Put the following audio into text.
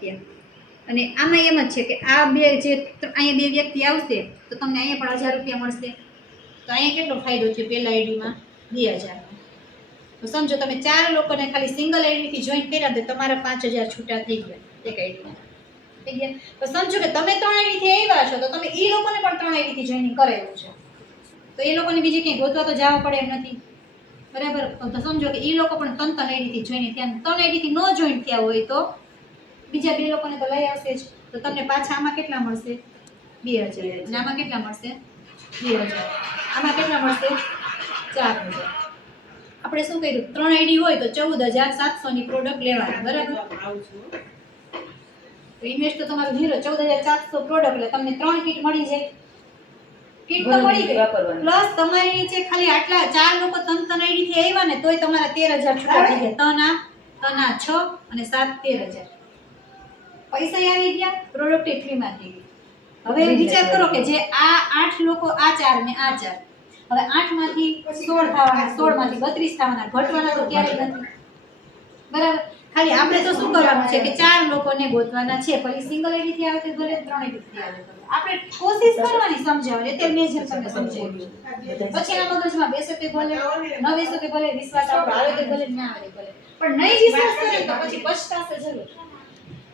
રૂપિયા અને આમાં એમ જ છે કે આ બે જે અહીંયા બે વ્યક્તિ આવશે તો તમને અહીંયા પણ 1000 રૂપિયા મળશે તો અહીંયા કેટલો ફાયદો છે પહેલા આઈડીમાં 2000 તો સમજો તમે 4 લોકોને ખાલી સિંગલ આઈડીથી જોઈન કર્યા તો તમારા 5000 છૂટા થઈ ગયા એક આઈડીમાં થઈ ગયા તો સમજો કે તમે 3 આઈડીથી આવ્યા છો તો તમે એ લોકોને પણ 3 આઈડીથી જોઈનિંગ કરેલું છે તો એ લોકોને બીજે ક્યાંય ગોતવા તો જવા પડે એમ નથી બરાબર તો સમજો કે એ લોકો પણ 3 આઈડીથી જોઈન ત્યાં 3 આઈડીથી ન જોઈન થયા હોય તો બીજા બે લોકોને તો લઈ આવશે જ તો તમને પાછા આમાં કેટલા મળશે 2000 અને આમાં કેટલા મળશે 2000 આમાં કેટલા મળશે 4000 આપણે શું કર્યું 3 આઈડી હોય તો 14700 ની પ્રોડક્ટ લેવાની બરાબર તો ઇન્વેસ્ટ તો તમારું 14700 પ્રોડક્ટ એટલે તમને 3 કિટ મળી જાય કિટ તો મળી ગઈ પ્લસ તમારી નીચે ખાલી આટલા 4 લોકો 3 આઈડી થી આવ્યા ને તોય તમારા 13000 છૂટા થઈ ગયા 3 આ 6 અને 7 13000 પૈસા આવી ગયા પ્રોડક્ટ ફ્રીમાં થઈ ગઈ હવે વિચાર કરો કે જે આ 8 લોકો આ 4 ને આ 4 હવે 8 માંથી 16 થવાના 16 માંથી 32 થવાના ઘટવાના તો ક્યારેય નથી બરાબર ખાલી આપણે તો શું કરવાનું છે કે 4 લોકોને ગોતવાના છે પછી સિંગલ આઈડી થી આવે તો ભલે 3 આઈડી થી આવે આપણે કોશિશ કરવાની સમજાવવાની એટલે મેં જેમ તમને સમજાવ્યું પછી એના મગજમાં બેસે તે ભલે ન બેસે તે ભલે વિશ્વાસ આપણો આવે તે ભલે ના આવે ભલે પણ નહીં વિશ્વાસ કરે તો પછી પછતાશે જરૂર